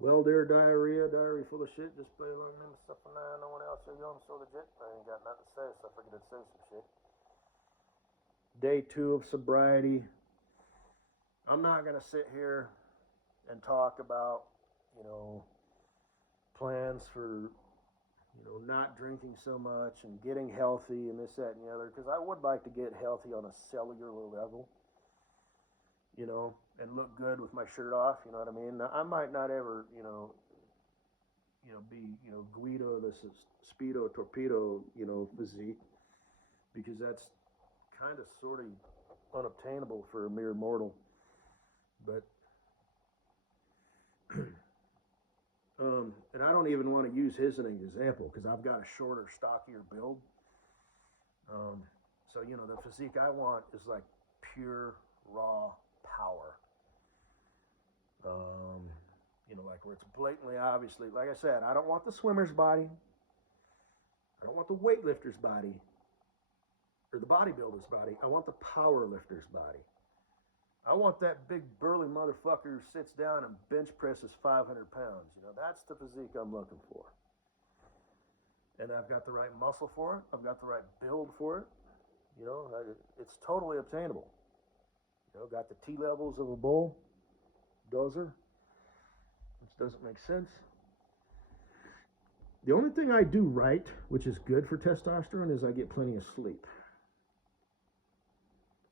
Well, dear diary full of shit, just play along them stuff for now. No one else are young, so legit. I ain't got nothing to say, so I figured I'd say some shit. Day 2 of sobriety. I'm not gonna sit here and talk about, you know, plans for, not drinking so much and getting healthy and this, that, and the other, because I would like to get healthy on a cellular level, and look good with my shirt off. You know what I mean? Now, I might not ever, be, Guido the Speedo Torpedo, physique, because that's kind of sort of unobtainable for a mere mortal. But, and I don't even want to use his as an example because I've got a shorter, stockier build. Um, so, the physique I want is like pure, raw power. Like where it's blatantly, obviously, like I said, I don't want the swimmer's body. I don't want the weightlifter's body or the bodybuilder's body. I want the power lifter's body. I want that big burly motherfucker who sits down and bench presses 500 pounds. That's the physique I'm looking for. And I've got the right muscle for it. I've got the right build for it. It's totally obtainable. Got the T levels of a bulldozer, which doesn't make sense. The only thing I do right, which is good for testosterone, is I get plenty of sleep.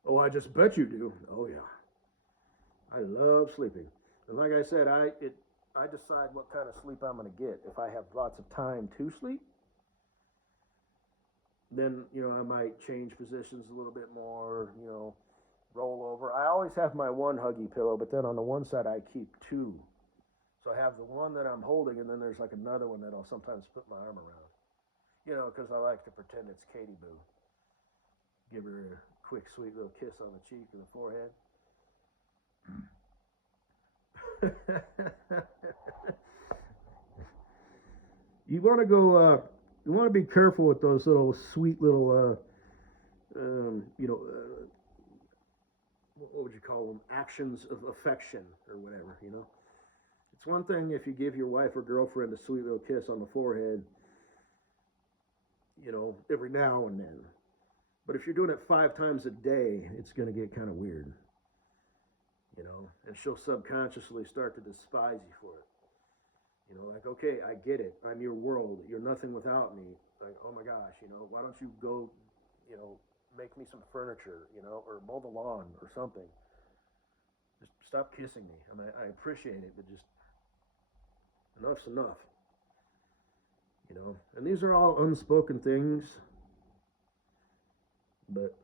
Oh, I just bet you do. Oh yeah, I love sleeping. And like I said, I decide what kind of sleep I'm going to get. If I have lots of time to sleep, then I might change positions a little bit more. Roll over. I always have my one huggy pillow, but then on the one side I keep two. So I have the one that I'm holding, and then there's like another one that I'll sometimes put my arm around. Because I like to pretend it's Katie Boo. Give her a quick, sweet little kiss on the cheek and the forehead. You want to go. You want to be careful with those little sweet little. What would you call them? Actions of affection or whatever. It's one thing if you give your wife or girlfriend a sweet little kiss on the forehead. Every now and then. But if you're doing it 5 times a day, it's going to get kind of weird. And she'll subconsciously start to despise you for it. Like, okay, I get it. I'm your world. You're nothing without me. Like, oh my gosh, why don't you go, make me some furniture, or mow the lawn or something. Just stop kissing me. I mean, I appreciate it, but just enough's enough. And these are all unspoken things, but,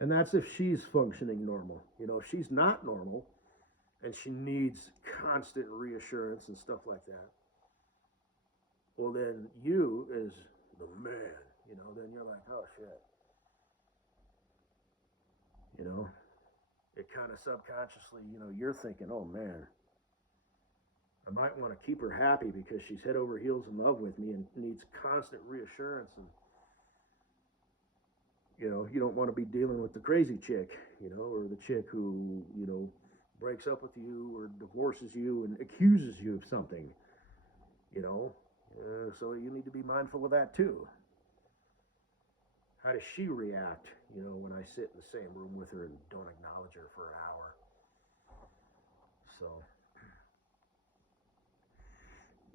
and that's if she's functioning normal. If she's not normal and she needs constant reassurance and stuff like that, well, then you, as the man, then you're like, oh shit. It kind of subconsciously, you're thinking, oh man, I might want to keep her happy because she's head over heels in love with me and needs constant reassurance. And, you don't want to be dealing with the crazy chick, or the chick who, breaks up with you or divorces you and accuses you of something, so you need to be mindful of that too. How does she react, when I sit in the same room with her and don't acknowledge her for an hour? So,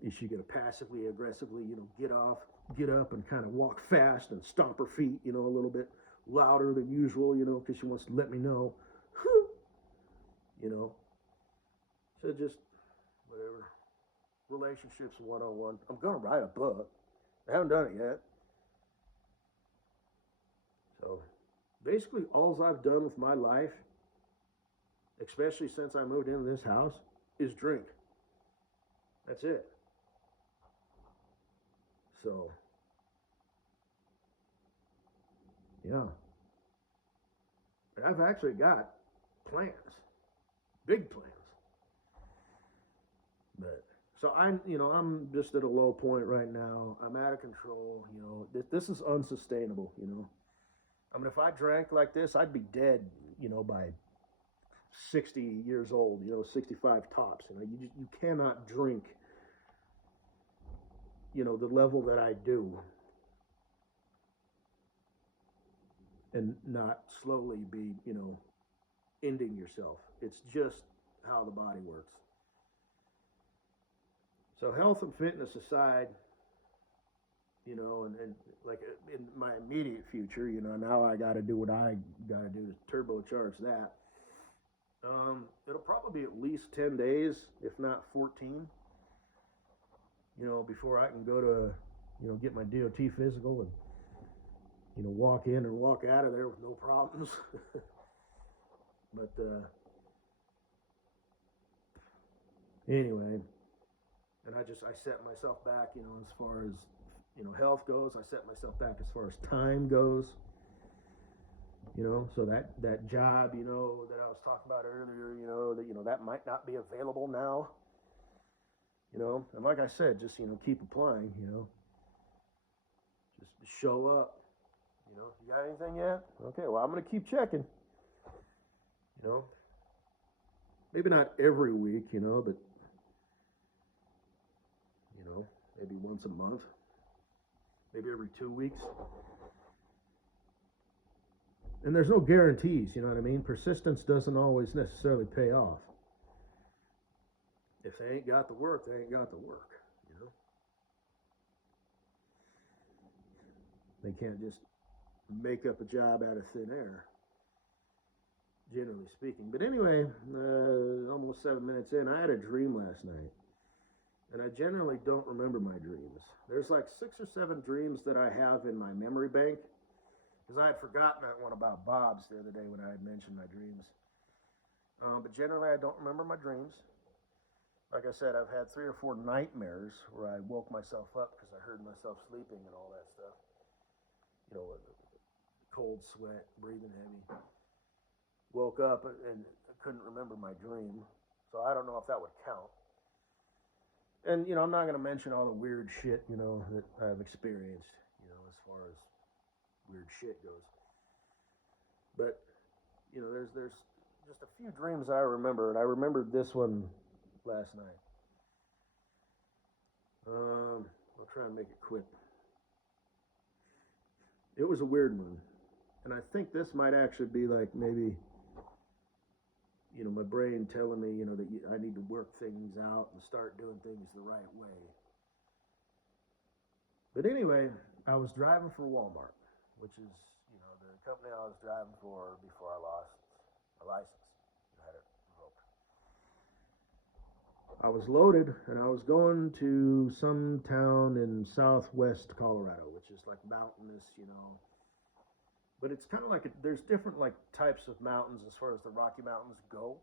is she going to passively, aggressively, get up and kind of walk fast and stomp her feet, a little bit louder than usual, because she wants to let me know, So just, whatever. Relationships 101. I'm going to write a book. I haven't done it yet. So, basically, all I've done with my life, especially since I moved into this house, is drink. That's it. So, yeah. I've actually got plans, big plans. But so I'm just at a low point right now. I'm out of control. This is unsustainable. I mean, if I drank like this, I'd be dead. By 60 years old, 65 tops. You cannot drink, the level that I do and not slowly be, ending yourself. It's just how the body works. So health and fitness aside, and like in my immediate future, now I got to do what I got to do to turbocharge that. It'll probably be at least 10 days, if not 14, before I can go to, get my DOT physical and, walk in and walk out of there with no problems. But anyway, and I set myself back, as far as, health goes. I set myself back as far as time goes. So that job, that I was talking about earlier, that might not be available now. And like I said, just, keep applying, just show up. You got anything yet? Okay, well, I'm going to keep checking. Maybe not every week, but, maybe once a month, maybe every 2 weeks. And there's no guarantees, you know what I mean? Persistence doesn't always necessarily pay off. If they ain't got the work, they ain't got the work, They can't just make up a job out of thin air, generally speaking. But anyway, almost 7 minutes in, I had a dream last night. And I generally don't remember my dreams. There's like 6 or 7 dreams that I have in my memory bank. Because I had forgotten that one about Bob's the other day when I had mentioned my dreams. But generally, I don't remember my dreams. Like I said, I've had 3 or 4 nightmares where I woke myself up because I heard myself sleeping and all that stuff. Cold sweat, breathing heavy. Woke up and I couldn't remember my dream. So I don't know if that would count. And, I'm not going to mention all the weird shit, that I've experienced, as far as weird shit goes. But, there's just a few dreams I remember, and I remembered this one last night. I'll try and make it quick. It was a weird one. And I think this might actually be like maybe, my brain telling me, that I need to work things out and start doing things the right way. But anyway, I was driving for Walmart, which is, the company I was driving for before I lost my license. I had it revoked. I was loaded, and I was going to some town in southwest Colorado, which is like mountainous, But it's kind of like there's different like types of mountains as far as the Rocky Mountains go.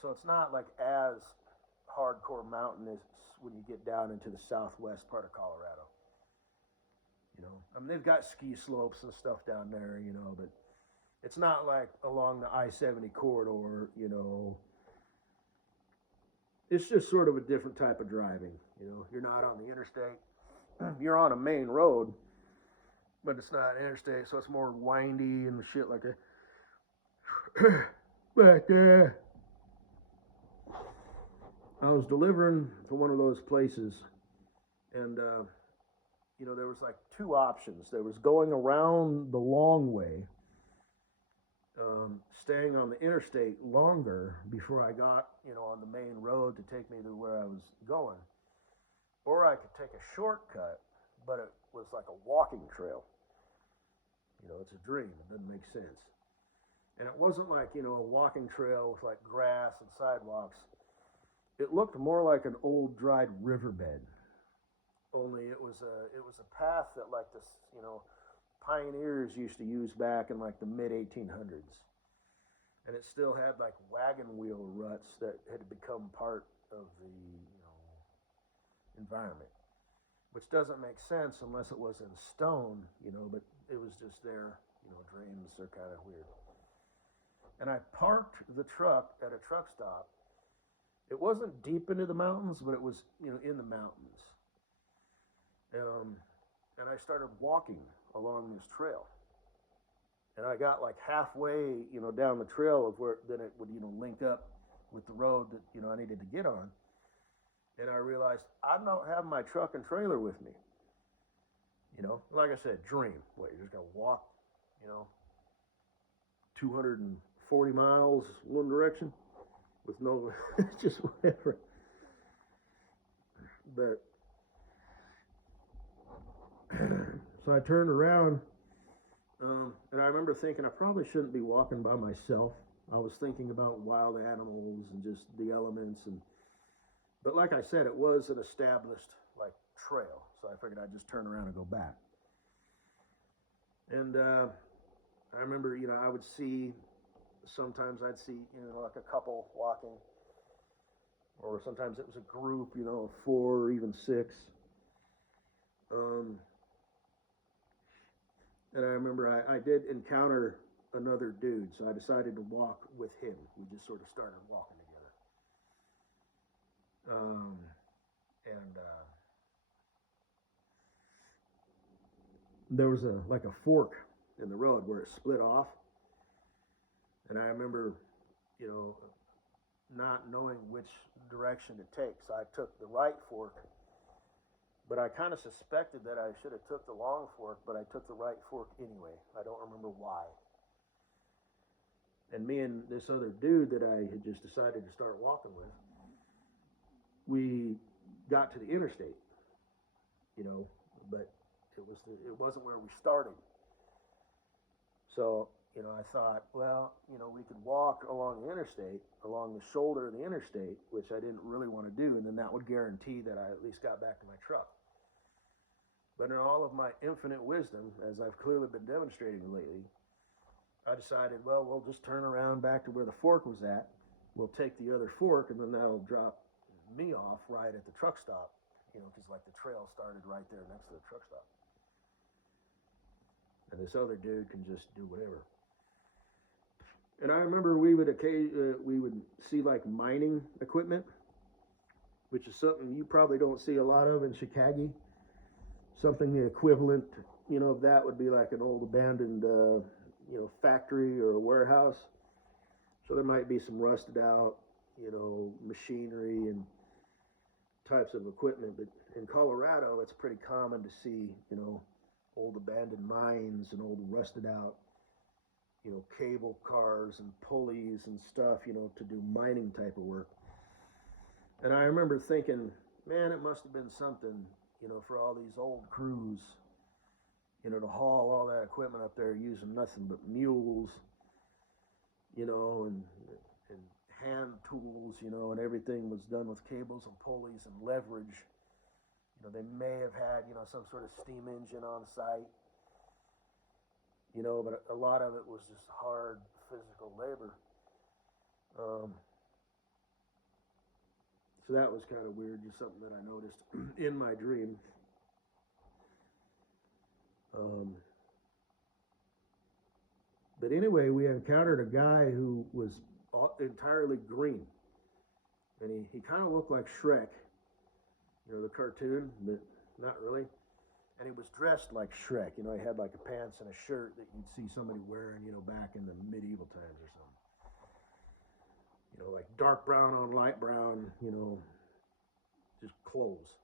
So it's not like as hardcore mountainous when you get down into the southwest part of Colorado. I mean, they've got ski slopes and stuff down there, but it's not like along the I-70 corridor, It's just sort of a different type of driving, You're not on the interstate. You're on a main road, but it's not interstate, so it's more windy and shit like that. But I was delivering to one of those places, and there was like 2 options. There was going around the long way, staying on the interstate longer before I got, on the main road to take me to where I was going, or I could take a shortcut, but it was like a walking trail. It's a dream. It doesn't make sense. And it wasn't like, a walking trail with like grass and sidewalks. It looked more like an old dried riverbed. Only it was a path that like this, pioneers used to use back in like the mid 1800s. And it still had like wagon wheel ruts that had become part of the, environment. Which doesn't make sense unless it was in stone, but it was just there, drains are kind of weird. And I parked the truck at a truck stop. It wasn't deep into the mountains, but it was, in the mountains. And I started walking along this trail. And I got like halfway, down the trail of where then it would, link up with the road that, I needed to get on. And I realized I don't have my truck and trailer with me. Like I said, dream. What, you're just going to walk, 240 miles one direction with no, just whatever. But, so I turned around, and I remember thinking I probably shouldn't be walking by myself. I was thinking about wild animals and just the elements, but like I said, it was an established like trail, so I figured I'd just turn around and go back. And I remember, I would see, sometimes I'd see, like a couple walking, or sometimes it was a group, of 4 or even 6. And I remember I did encounter another dude, so I decided to walk with him. We just sort of started walking together. There was like a fork in the road where it split off. And I remember, not knowing which direction to take. So I took the right fork, but I kind of suspected that I should have took the long fork, but I took the right fork anyway. I don't remember why. And me and this other dude that I had just decided to start walking with, we got to the interstate, but it wasn't where we started. So, I thought, well, we could walk along the interstate, along the shoulder of the interstate, which I didn't really want to do, and then that would guarantee that I at least got back to my truck. But in all of my infinite wisdom, as I've clearly been demonstrating lately, I decided, well, we'll just turn around back to where the fork was at. We'll take the other fork, and then that'll drop me off right at the truck stop, because like the trail started right there next to the truck stop. And this other dude can just do whatever. And I remember we would see like mining equipment, which is something you probably don't see a lot of in Chicago. Something the equivalent, of that would be like an old abandoned, factory or a warehouse. So there might be some rusted out, machinery and types of equipment. But in Colorado, it's pretty common to see, old abandoned mines and old rusted out, cable cars and pulleys and stuff, to do mining type of work. And I remember thinking, man, it must have been something, for all these old crews, to haul all that equipment up there using nothing but mules, and hand tools, and everything was done with cables and pulleys and leverage. They may have had, some sort of steam engine on site, but a lot of it was just hard physical labor. So that was kind of weird, just something that I noticed in my dream. But anyway, we encountered a guy who was entirely green. And he kind of looked like Shrek, the cartoon, but not really. And he was dressed like Shrek. He had like a pants and a shirt that you'd see somebody wearing, back in the medieval times or something. Like dark brown on light brown, just clothes.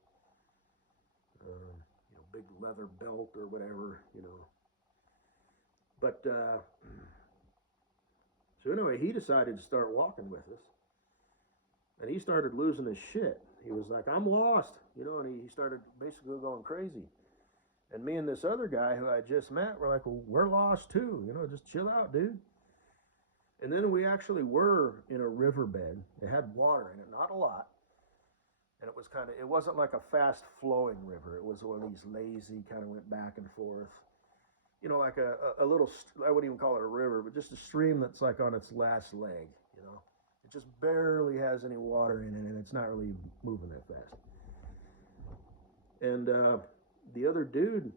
Big leather belt or whatever, But, so anyway, he decided to start walking with us. And he started losing his shit. He was like, I'm lost, and he started basically going crazy. And me and this other guy who I just met were like, well, we're lost too, just chill out, dude. And then we actually were in a riverbed. It had water in it, not a lot. And it wasn't like a fast flowing river. It was one of these lazy, kind of went back and forth. Like a little, I wouldn't even call it a river, but just a stream that's like on its last leg, It just barely has any water in it, and it's not really moving that fast. And the other dude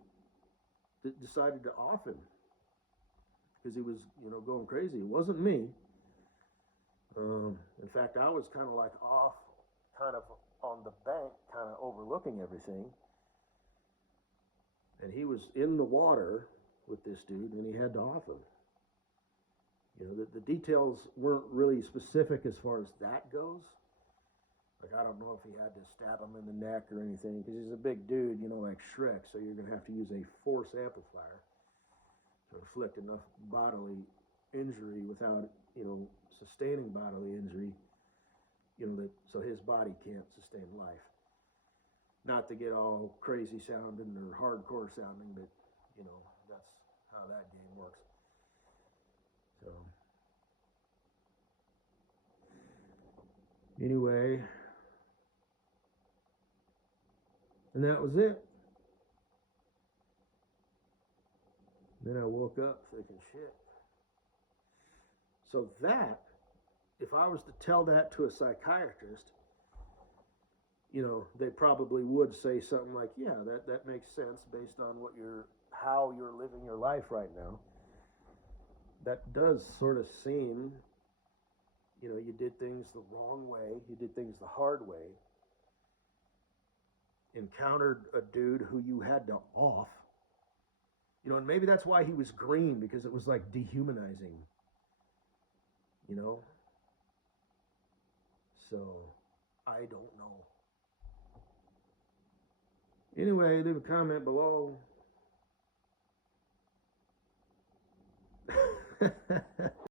decided to off him because he was, going crazy. It wasn't me. In fact, I was kind of like off, kind of on the bank, kind of overlooking everything. And he was in the water with this dude, and he had to off him. You know, the details weren't really specific as far as that goes. Like, I don't know if he had to stab him in the neck or anything, because he's a big dude, you know, like Shrek, so you're going to have to use a force amplifier to inflict enough bodily injury without, you know, sustaining bodily injury, you know, that so his body can't sustain life. Not to get all crazy sounding or hardcore sounding, but, you know, that's how that game works. So, anyway, and that was it. Then I woke up thinking, shit. So that, if I was to tell that to a psychiatrist, you know, they probably would say something like, yeah, that makes sense based on how you're living your life right now. That does sort of seem, you know, you did things the wrong way, you did things the hard way, encountered a dude who you had to off, you know, and maybe that's why he was green, because it was like dehumanizing, you know. So I don't know. Anyway, leave a comment below.